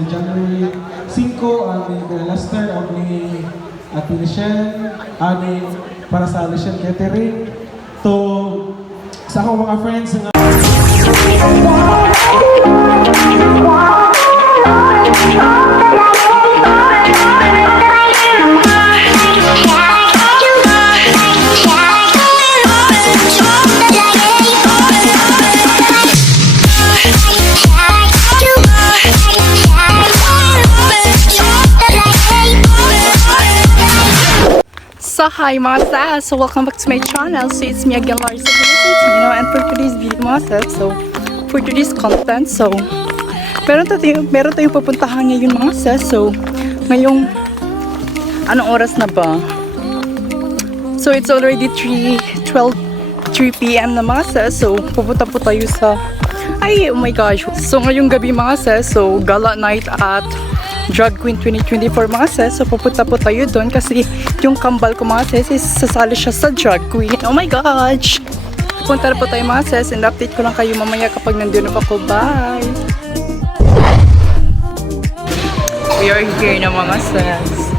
Sir January 5, ani Kuya Lester, ani Ate Michelle, ani para sa Michelle Catering, to sa akong mga friends nga So hi mga sis, so welcome back to my channel. So it's me again, Larissa, and for today's video mga sis, so for today's content, so meron tayong pupuntahan ngayon mga sis. So ngayong anong oras na ba? So it's already 3 p.m. na mga sis. So pupunta po tayo sa oh my gosh. So ngayong gabi mga sis, so gala night at Drag Queen 2024 mga sis. So pupunta po tayo doon kasi yung kambal ko mga sis is sasali siya sa Drag Queen. Oh my gosh! Punta na po tayo mga sis and update ko lang kayo mamaya kapag nandun na ako. Bye! We are here na mga sis.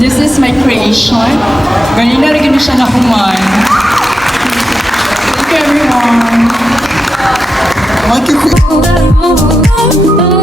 This is my creation. Ganina rin siya na human. Thank you everyone. Thank you.